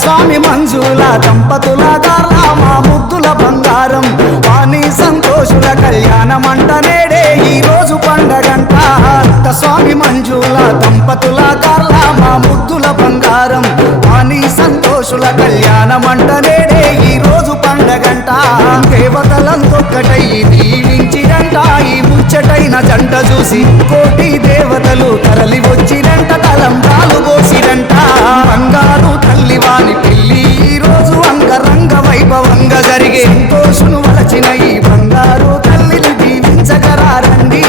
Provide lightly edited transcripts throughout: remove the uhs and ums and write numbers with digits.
స్వామి మంజుల దంపతుల గార్ల మా ముద్దుల బంగారం వాణి సంతోషుల కళ్యాణమంట నేడే ఈ రోజు పండగంట స్వామి మంజుల దంపతుల గార్ల మా ముద్దుల బంగారం వాణి సంతోషుల కళ్యాణమంట నేడే ఈ రోజు పండగంట దేవతలందొక్కటై దీవించిరంట ఈ ముచ్చటైన జంట చూసి కోటి దేవతలు తరలి వచ్చిరంట తలంబ్రాలు పోసిరంట బంగారు తల్లివాని పెళ్లి ఈ రోజు అంగరంగ వైభవంగా జరిగే సంతోషును వలచిన ఈ బంగారు తల్లిని దీవించగరారండి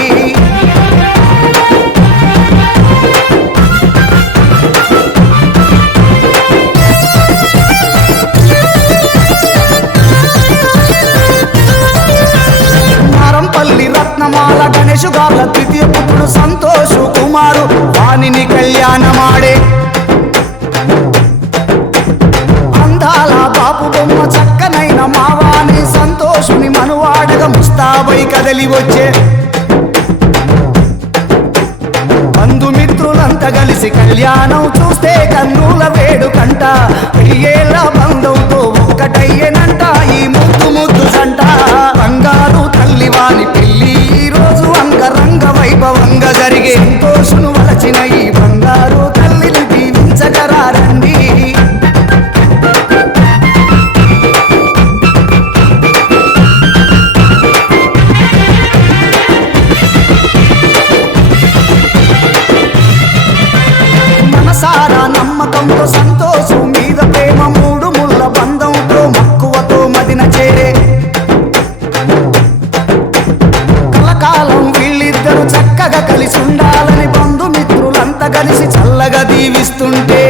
నారంపల్లి రత్నమాల గణేషు గార్ల ద్వితీయ పుత్రుడు సంతోషు కుమారు వాణిని కళ్యాణమాడే అందాల బాపు బొమ్మ చక్కనైన మావాణి సంతోషుని మనువాడగా ముస్తాబై కదలి వచ్చే బంధుమిత్రులంతా కలిసి కళ్యాణం చూస్తే కన్నుల వేడుకంట వెయ్యేళ్ల బంధంతో ఒక్కటయ్యేనంట ఈ ముద్దు ముద్దు జంట బంగారు తల్లివాని పెళ్లి ఈ రోజు అంగరంగ వైభవంగా జరిగే సంతోషును వలచిన ఈ బంగారు తల్లిని దీవించగరారండి మనసారా నమ్మకంతో సంతోషు మీద ప్రేమ మూడు ముళ్ళ బంధంతో మక్కువతో మదిన చేరే కలకాలం వీళ్ళిద్దరూ చక్కగా కలిసి ఉండాలని బంధుమిత్రులంతా కలిసి చల్లగా దీవిస్తుంటే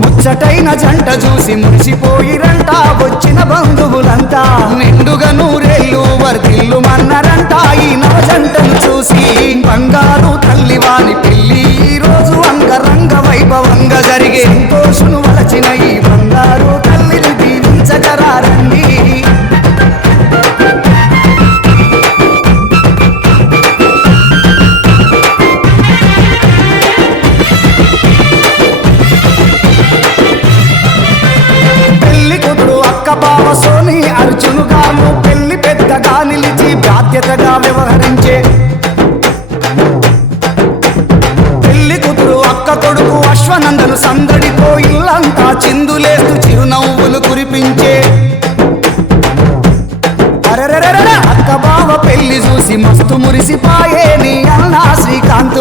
ముచ్చటైన జంట చూసి మురిసిపోయిరంట వచ్చిన బంధువులంతా నిండుగా నూరేళ్ళు వర్ధిల్లు మన్నరంట ఈ నవ జంటను చూసి బంగారు తల్లివాని పెళ్లి ఈ రోజు అంగరంగ వైభవంగా జరిగే సంతోషును వలచిన ఈ బంగారు తల్లిని దీవించగరారండి పెళ్లి కూతురు అక్క బావ సోని అర్జును గారు పెళ్లి పెద్దగా నిలిచి బాధ్యతగా వ్యవహరించే పెళ్లి కూతురు అక్క కొడుకు అశ్వనందను సందడితో ఇల్లంతా చిందులేస్తూ చిరునవ్వులు కురిపించే అక్క బావ పెళ్లి చూసి మస్తు మురిసిపాయే నీ అన్నా శ్రీకాంత్